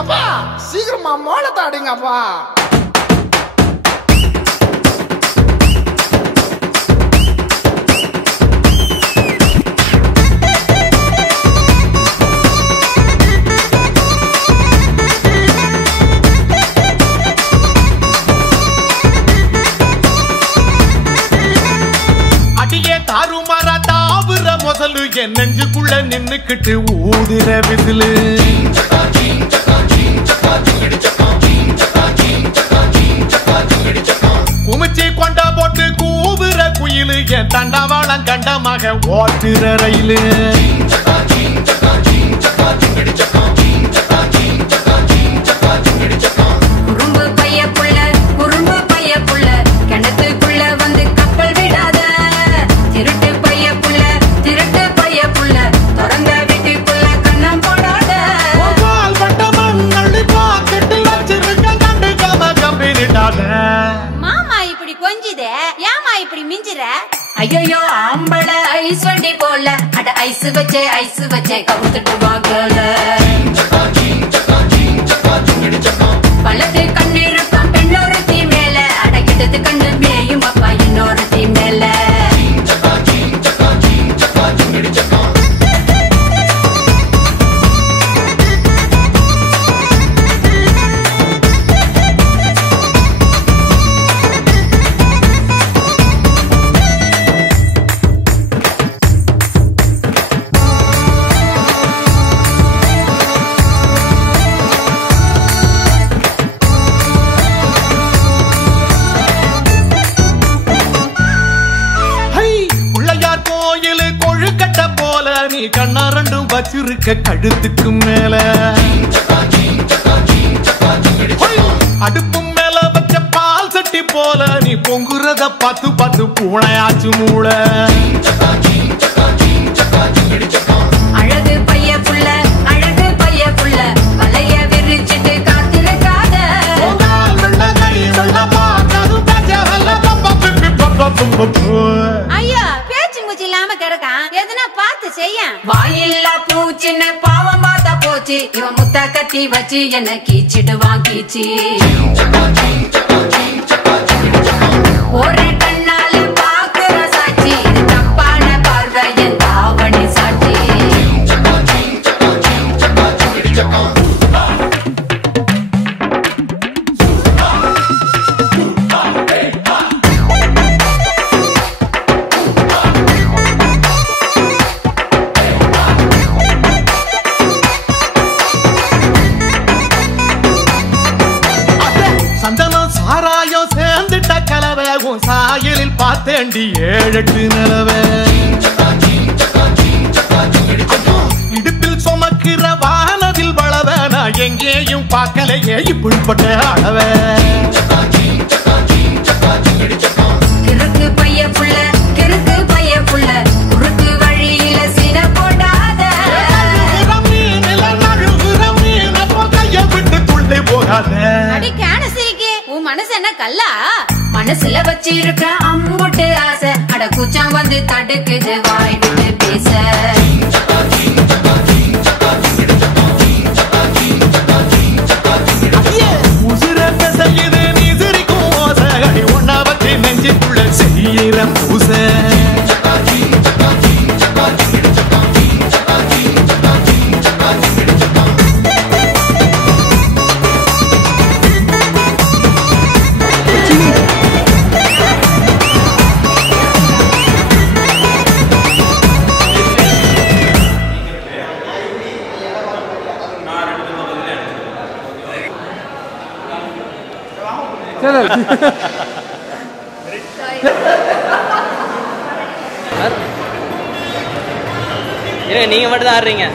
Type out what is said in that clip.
எப்பா சீக்கிரமா மோளத்தை அடிங்கப்பா. என் நெஞ்சுக்குள்ள நின்னுக்கிட்டு ஊதுற விசிலு குமிச்சி கொண்ட போட்டு கூவுற குயிலு என் தண்டவாளம் கண்டமாக ஓட்டுற ரயிலு ஐயோ ஆம்பள ஐஸ் வண்டி போல அட ஐஸ் வச்சே கவுத்துட்டு வாங்கல பழத்து கண்ணீருக்கும் பெண்ணொரு தீ மேல அடக்கிட்டது கண்ணு மேயும் அப்பா இன்னொரு தீ மேல கண்ணா ரெண்டும் வச்சிருக்க கழுத்துக்கு மேல அடுப்பு மேல வச்ச பால் சட்டி போல நீ பொங்குறத பார்த்து பார்த்து பூனையாச்சு மூள அழகு பைய புள்ள வலைய விரிச்சிட்டு காத்திருக்காத ஐயா பேச்சு மூச்சு இல்லாம கிடக்கான் எதுனா பார்த்து செய்ய வாயில்லா பூச்சின்னு பாவம் பார்த்தா போச்சு இவன் முத்த கத்தி வச்சு என்ன கீச்சிடுவான் கீச்சி ஒரே கண்ணால பாக்குற சாட்சி இது தப்பான பார்வை என் தாவணி சாட்சி சாயலில் பார்த்தேண்டி 7-8 நிலவே இடுப்பில் சுமக்கிற வானதில் வளவ நான் எங்கேயும் பார்க்கலையே இப்படிப்பட்ட அளவே கிறுக்கு பைய புள்ள குறுக்கு வழியில சின போடாத விட்டு துள்ளே போகாத உன் மனசு என்ன கல்லா மனசுல வச்சிருக்க அம்புட்டு ஆசை அட கூச்சம் வந்து தடுக்குது வாய் விட்டு பேச உசுரத்த செய்யுது நீ சிரிக்கும் ஓசை அடி ஒன்னா வச்சு நெஞ்சுக்குள்ள செய்யற பூச நீங்க மட்டும் தான் ஆடுறீங்க.